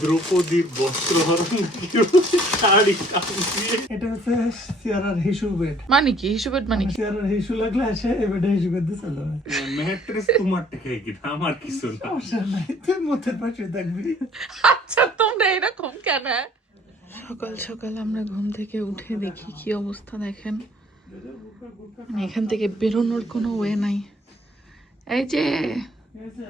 দ্রৌপদীর বস্ত্রহরণ শাড়ি কামিয়ে। এটা হচ্ছে চেয়ারার হিসু বেড। মানে কি? মানে হিসু লাগলে আসে এ বেডে হিসু করতে চলে ম্যাট্রেস তোমার টেকে কিনা? আমার কিছু না। সমস্যা নাই তুই মতের পাশে থাকবি। আচ্ছা তোমরা এরকম কেন? সকাল সকাল আমরা ঘুম থেকে উঠে দেখি কি অবস্থা দেখেন। মানে এখান থেকে বেরোনোর কোনো ওয়ে নাই। এই যে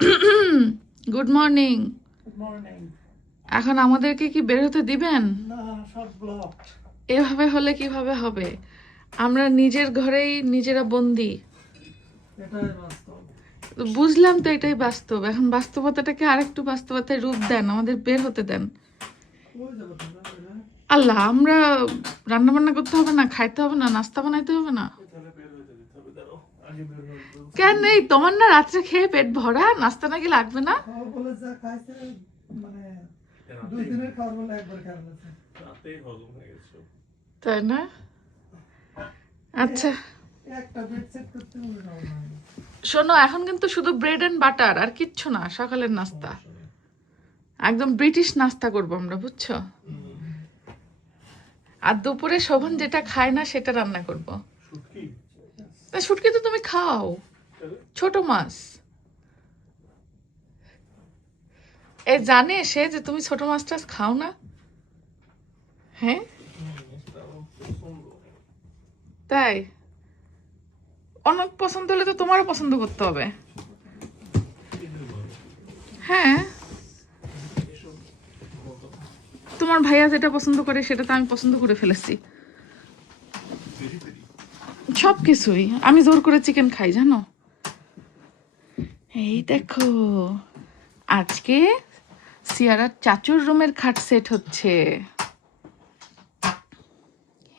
গুড মর্নিং। মর্নিং। এখন আমাদেরকে কি বের হতে দিবেন? এভাবে হলে কীভাবে হবে? আমরা নিজের ঘরেই নিজেরা বন্দি। বুঝলাম তো এটাই বাস্তব। এখন বাস্তবতাটাকে আরেকটু বাস্তবতায় রূপ দেন আমাদের বের হতে দেন? আল্লাহ আমরা রান্না বান্না করতে হবে না খাইতে হবে না নাস্তা বানাইতে হবে না। কেন এই তোমার না রাত্রে খেয়ে পেট ভরা? নাস্তা নাকি লাগবে না? মানে দুই দিনের খাওয়ার বলে একবার খাওয়া রাতেই হজম হয়ে গেছে তাই না? আচ্ছা। একটা বেড সেট করতে শোনো এখন কিন্তু শুধু ব্রেড এন্ড বাটার আর কিচ্ছু না সকালের নাস্তা। একদম ব্রিটিশ নাস্তা করব আমরা বুঝছ? আর দুপুরে শোভন যেটা খায় না সেটা রান্না করব। শুটকি? তা শুটকি তো তুমি খাও। ছোট মাছ। এ জানে সে যে তুমি ছোট মাছ টাছ খাও না? হ্যাঁ? তাই? অনেক পছন্দ হলে তো তোমারও পছন্দ করতে হবে। হ্যাঁ? তোমার ভাইয়া যেটা পছন্দ করে সেটা তো আমি পছন্দ করে ফেলেছি। সব কিছুই আমি জোর করে চিকেন খাই, জানো? এই দেখো, আজকে সিয়ারার চাচুর রুমের খাট সেট হচ্ছে।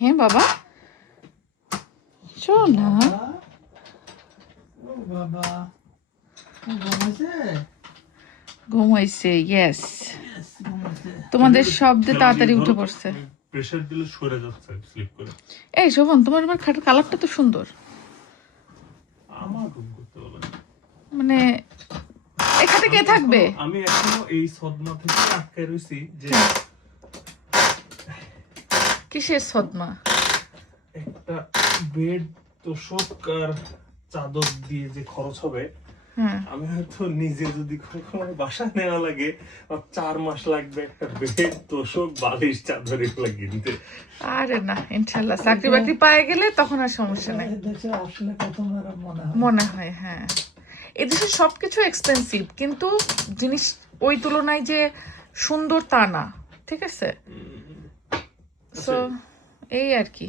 হ্যাঁ বাবা। ও ঘুমাইছে ইয়েস তোমাদের শব্দে তাড়াতাড়ি উঠে পড়ছে। প্রেসার দিলে সরে যাচ্ছে স্লিপ করে। এই শোভন তোমার রুমের খাটের কালারটা তো সুন্দর। আমার রুম করতে মানে এখানে কে থাকবে? আমি এখনও এই সদমা থেকে আটকে রয়েছি যে কিসের সদমা? একটা বেড তোষক আর চাদর দিয়ে যে খরচ হবে হ্যাঁ। আমি হয়তো নিজে যদি কখনো বাসা নেওয়া লাগে চার মাস লাগবে একটা বেড তোষক বালিশ চাদর এগুলো কিনতে। আরে না ইনশাল্লাহ। চাকরি বাকরি পায়ে গেলে তখন আর সমস্যা নাই। দেশে আসলে কত মনে হয়? মনে হয়। হ্যাঁ এদেশে সবকিছু এক্সপেন্সিভ কিন্তু জিনিস ওই তুলনায় যে সুন্দর তা না ঠিক আছে? সো এই আর কি।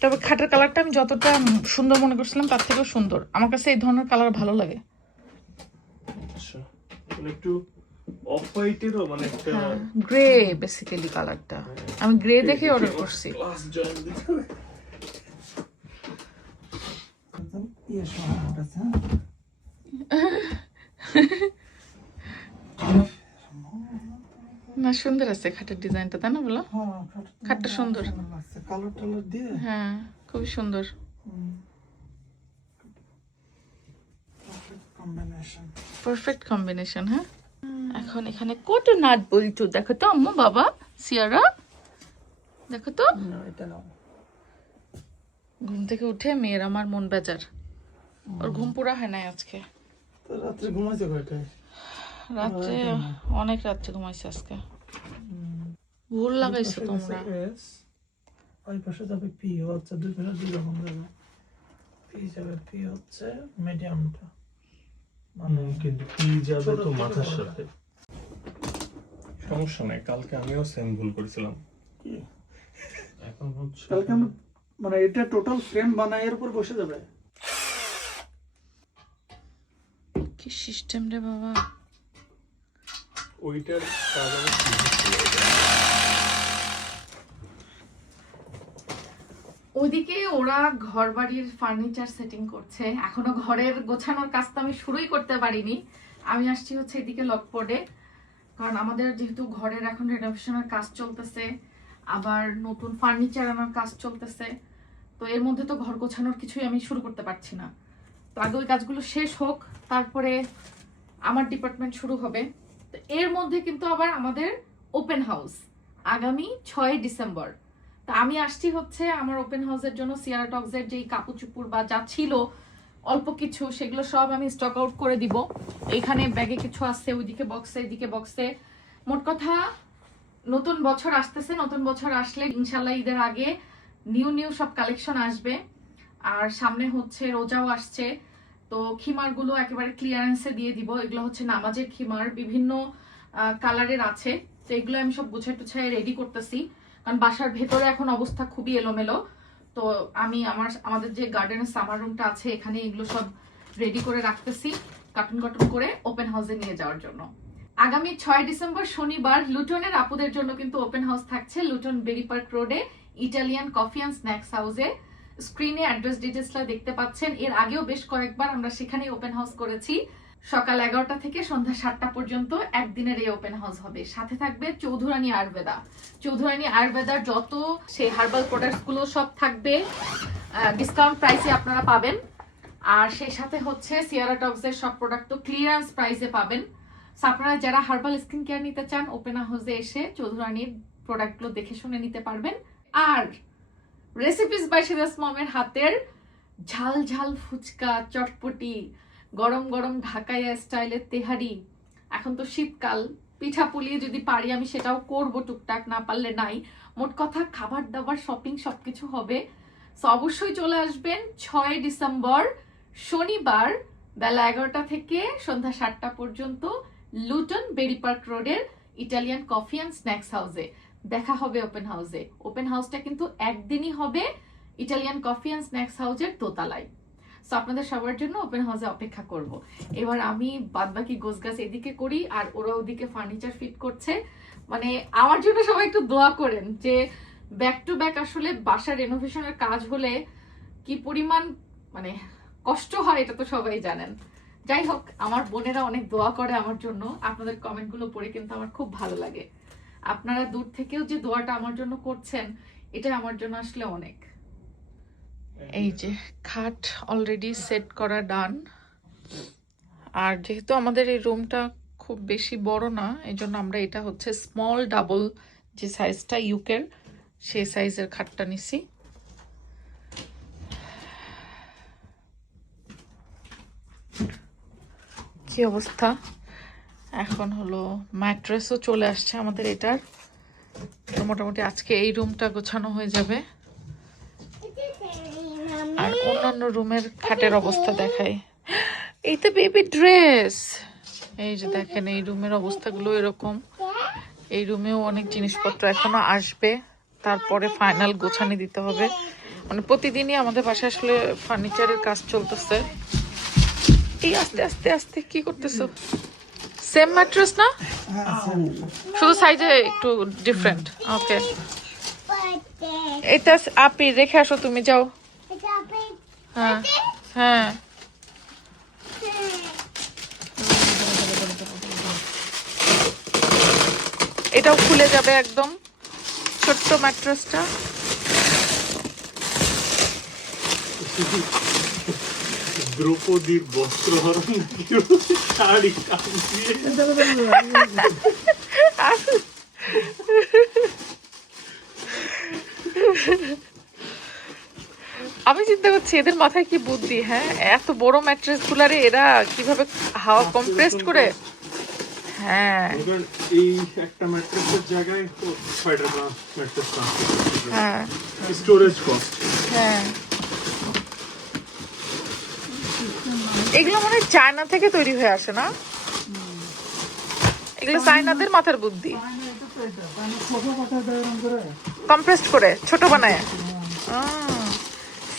তবে খাটের কালারটা আমি যতটা সুন্দর মনে করছিলাম তার থেকেও সুন্দর। আমার কাছে এই ধরনের কালার ভালো লাগে। একটু অফ হোয়াইটেরও মানে একটা গ্রে বেসিক্যালি কালারটা আমি গ্রে দেখে অর্ডার করছি। না সুন্দর আছে খাটের ডিজাইনটা তাই না বলো? খাটটা সুন্দর। কালার টালার দিয়ে হ্যাঁ খুবই সুন্দর। পারফেক্ট কম্বিনেশন হ্যাঁ? এখন এখানে কত নাট বলছো দেখো তো আম্মু বাবা সিয়ারা। দেখো তো। ঘুম থেকে উঠে মেয়ের আমার মন বেজার। ওর ঘুম পুরা হয় নাই আজকে। তো রাত্রে ঘুমাইছে কয়টায়? রাত্রে অনেক রাত্রে ঘুমাইছে আজকে। ভুল লাগাইছো তোমরা। ওই পাশে যাবে পি হচ্ছে দুই পাশে দুই রকম যাবে। পি যাবে পি হচ্ছে মিডিয়ামটা মানে কিন্তু কি যাবে তো মাথার সাথে। সমস্যা নাই কালকে আমিও সেম ভুল করেছিলাম। কি? এখন হচ্ছে কালকে আমরা মানে এটা টোটাল ফ্রেম বানাই এর উপর বসে যাবে? কি সিস্টেম রে বাবা? ওইটার। ওইদিকে ওরা ঘর বাড়ির ফার্নিচার সেটিং করছে। এখনও ঘরের গোছানোর কাজ তো আমি শুরুই করতে পারিনি। আমি আসছি হচ্ছে এদিকে লকপোর্ডে কারণ আমাদের যেহেতু ঘরের এখন রেনোভেশনের কাজ চলতেছে আবার নতুন ফার্নিচার আনার কাজ চলতেছে তো এর মধ্যে তো ঘর গোছানোর কিছুই আমি শুরু করতে পারছি না। তো আগে ওই কাজগুলো শেষ হোক, তারপরে আমার ডিপার্টমেন্ট শুরু হবে। তো এর মধ্যে কিন্তু আবার আমাদের ওপেন হাউস আগামী ছয় ডিসেম্বর। তা আমি আসছি হচ্ছে আমার ওপেন হাউসের জন্য সিয়ারা টক্সের যেই কাপড় চুপুর বা যা ছিল, অল্প কিছু, সেগুলো সব আমি স্টক আউট করে দিব। এখানে ব্যাগে কিছু আসছে ওইদিকে বক্সে এদিকে বক্সে মোট কথা, নতুন বছর আসতেছে, নতুন বছর আসলে ইনশাল্লাহ ঈদের আগে নিউ নিউ সব কালেকশন আসবে। আর সামনে হচ্ছে রোজাও আসছে, তো খিমারগুলো একেবারে ক্লিয়ারেন্সে দিয়ে দিব। এগুলো হচ্ছে নামাজের খিমার, বিভিন্ন কালারের আছে। তো এগুলো আমি সব গুছাই টুছাই রেডি করতেছি। কারণ বাসার ভেতরে এখন অবস্থা খুবই এলোমেলো। তো আমি আমার, আমাদের যে গার্ডেনের সামার রুমটা আছে, এখানে এগুলো সব রেডি করে রাখতেছি, কার্টুন কার্টুন করে ওপেন হাউসে নিয়ে যাওয়ার জন্য। আগামী ছয় ডিসেম্বর শনিবার লুটনের আপুদের জন্য কিন্তু ওপেন হাউস থাকছে, লুটন বেরি পার্ক রোডে ইটালিয়ান কফি অ্যান্ড স্ন্যাক্স হাউসে। স্ক্রিনে অ্যাড্রেস ডিটেলসটা দেখতে পাচ্ছেন। এর আগেও বেশ কয়েকবার আমরা সেখানে ওপেন হাউস করেছি। সকাল এগারোটা থেকে সন্ধ্যা সাতটা পর্যন্ত একদিনের এই ওপেন হাউস হবে। সাথে থাকবে চৌধুরানী আয়ুর্বেদা। চৌধুরানী আয়ুর্বেদার যত সেই হার্বাল প্রোডাক্টসগুলো সব থাকবে ডিসকাউন্ট প্রাইসে আপনারা পাবেন। আর সেই সাথে হচ্ছে সিয়ারা টক্সের সব প্রোডাক্ট তো ক্লিয়ারেন্স প্রাইসে পাবেন। আপনারা যারা হার্বাল স্কিন কেয়ার নিতে চান ওপেন হাউসে এসে চৌধুরানীর প্রোডাক্টগুলো দেখে শুনে নিতে পারবেন। আর রেসিপিস বাই সিরাস মমের হাতের ঝাল ঝাল ফুচকা, চটপটি, গরম গরম ঢাকাইয়া স্টাইলের তেহারি। এখন তো শীতকাল, পিঠা পুলিয়ে যদি পারি আমি সেটাও করব টুকটাক, না পারলে নাই। মোট কথা খাবার দাবার শপিং সবকিছু হবে। সো অবশ্যই চলে আসবেন ছয় ডিসেম্বর, শনিবার, বেলা এগারোটা থেকে সন্ধ্যা সাতটা পর্যন্ত, লুটন বেরি পার্ক রোডের ইটালিয়ান কফি অ্যান্ড স্ন্যাক্স হাউসে। দেখা হবে ওপেন হাউসে ওপেন হাউসটা কিন্তু একদিনই হবে ইটালিয়ান কফি অ্যান্ড স্ন্যাক্স হাউসের দোতলায়। সো আপনাদের সবার জন্য ওপেন হাউসে অপেক্ষা করব। এবার আমি বাদবাকি গোছ গাছ এদিকে করি আর ওরা ওদিকে ফার্নিচার ফিট করছে। মানে আমার জন্য সবাই একটু দোয়া করেন যে ব্যাক টু ব্যাক আসলে বাসা রেনোভেশনের কাজ হলে কি পরিমাণ মানে কষ্ট হয় এটা তো সবাই জানেন। যাই হোক, আমার বোনেরা অনেক দোয়া করে আমার জন্য। আপনাদের কমেন্টগুলো পড়ে কিন্তু আমার খুব ভালো লাগে। আপনারা দূর থেকেও যে দোয়াটা আমার জন্য করছেন, এটা আমার জন্য আসলে অনেক। এই যে খাট অলরেডি সেট করা ডান আর যেহেতু আমাদের এই রুমটা খুব বেশি বড় না এই জন্য আমরা এটা হচ্ছে স্মল ডাবল যে সাইজটা ইউকের সেই সাইজের খাটটা নিছি। কি অবস্থা? এখন হলো ম্যাট্রেসও চলে আসছে আমাদের এটার। তো মোটামুটি আজকে এই রুমটা গোছানো হয়ে যাবে। আর অন্যান্য রুমের খাটের অবস্থা দেখাই। এই তো বেবি ড্রেস এই যে দেখেন, এই রুমের অবস্থাগুলো এরকম। এই রুমেও অনেক জিনিসপত্র এখনও আসবে। তারপরে ফাইনাল গোছানি দিতে হবে। মানে প্রতিদিনই আমাদের বাসায় আসলে ফার্নিচারের কাজ চলতেছে। এই আস্তে আস্তে আস্তে কি করতেছো? সেম ম্যাট্রেস না শুধু সাইজে একটু ডিফারেন্ট ওকে এটা আপি রেখে আসো তুমি যাও। হ্যাঁ হ্যাঁ। এটাও খুলে যাবে একদম। ছোট্ট ম্যাট্রেসটা দ্রৌপদীর বস্ত্রহরণ শাড়ি আমি চিন্তা করছি এদের মাথায় কি বুদ্ধি হ্যাঁ? এত বড় ম্যাট্রেস গুলারে এরা কীভাবে হাওয়া কম্প্রেসড করে? হ্যাঁ। এই একটা ম্যাট্রেসের জায়গায় ছয়টা ম্যাট্রেস হ্যাঁ। স্টোরেজ কস্ট হ্যাঁ। এগুলো মনে হয় চায়না থেকে তৈরি হয়ে আসে না? এগুলো চায়নাদের মাথার বুদ্ধি। কম্প্রেসড করে ছোট বানায়।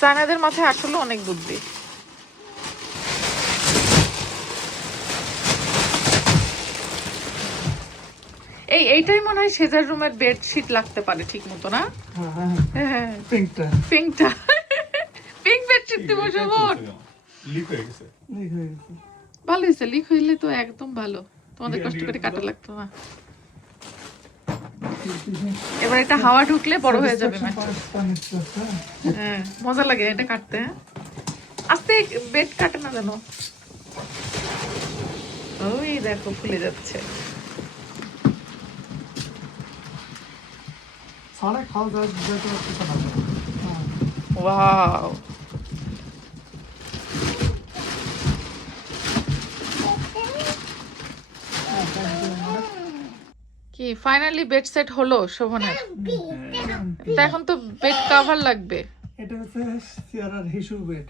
চায়নাদের মাথায় আসলে অনেক বুদ্ধি। এই এইটাই মনে হয় সেজার রুমের বেডশিট লাগতে পারে ঠিক মতো না? হ্যাঁ পিঙ্কটা পিঙ্কটা পিঙ্ক বেডশিট দিব শোভন। লিক হয়ে গেছে। ভালো হয়েছে লিক হইলে তো একদম ভালো। তোমাদের কষ্ট করে কাটা লাগতো না। এবার এটা হাওয়া ঢুকলে বড় হয়ে যাবে হ্যাঁ, মজা লাগে এটা কাটতে হ্যাঁ। আস্তে বেড কাটে না যেন। ওই দেখো ফুলে যাচ্ছে। খাওয়া দাওয়া ওয়াও কি ফাইনালি বেড সেট হলো শোভনের? হ্যাঁ। তা এখন তো বেড কভার লাগবে। এটা হচ্ছে চেয়ারের হিসু বেড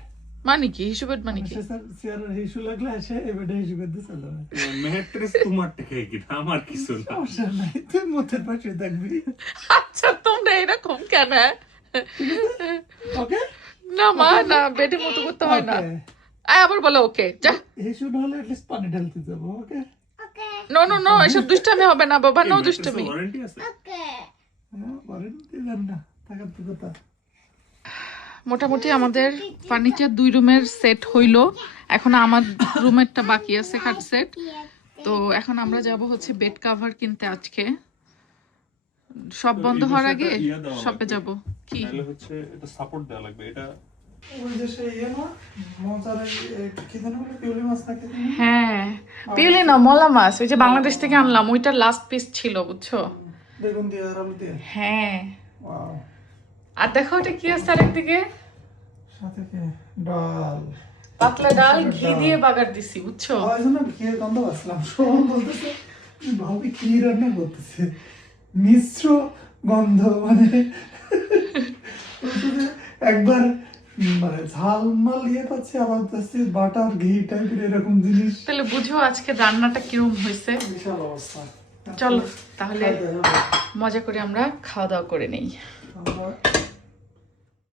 মানে কি হিসু বেড মানে কি? চেয়ারের হিসু লাগলে এসে এই বেডে হিসু করতে চলে যাবে। ম্যাট্রেস তোমার থেকে কিনা আমার কিছু না। নাই তুই মুখের পাশে থাকবি। আচ্ছা তোমরা এরকম কেন? ওকে? না মা না বেডে মতো করতে হয় না। আয় আবার বলো ওকে যা। হিসু না হলে অ্যাটলিস্ট পানি ঢালতে যাব ওকে? নো নো নো এসব দুষ্টামি হবে না বাবা নো দুষ্টামি। ওয়ারেন্টি আছে। হ্যাঁ মোটামুটি আমাদের ফার্নিচার দুই রুমের সেট হইল এখন আমার রুমেরটা বাকি আছে খাট সেট। তো এখন আমরা যাব হচ্ছে বেড কভার কিনতে আজকে। সব বন্ধ হওয়ার আগে ইয়া শপে যাব। কি? তাহলে হচ্ছে এটা সাপোর্ট দেওয়া লাগবে। এটা ইয়ে হ্যাঁ পিউলি না মলা মাছ ওই যে বাংলাদেশ থেকে আনলাম ওইটা লাস্ট পিস ছিল বুঝছ? বেগুন দিয়ে আর আলু দিয়ে? হ্যাঁ। আর দেখো ওটা কি আছে আরেকদিকে? সাথে কি? ডাল। পাতলা ডাল ঘি দিয়ে বাগার দিছি বুঝছ? ওই জন্য ঘিয়ের গন্ধ আসলাম বলতেছে ভাবি কি রান্না করতেছে? মিশ্র গন্ধ মানে একবার মানে ঝালমাল ইয়ে পাচ্ছে আবার হচ্ছে বাটার ঘি টাইপের এরকম জিনিস। তাহলে বুঝো আজকে রান্নাটা কিরম হয়েছে। বিশাল অবস্থা। চলো তাহলে মজা করে আমরা খাওয়া দাওয়া করে নেই।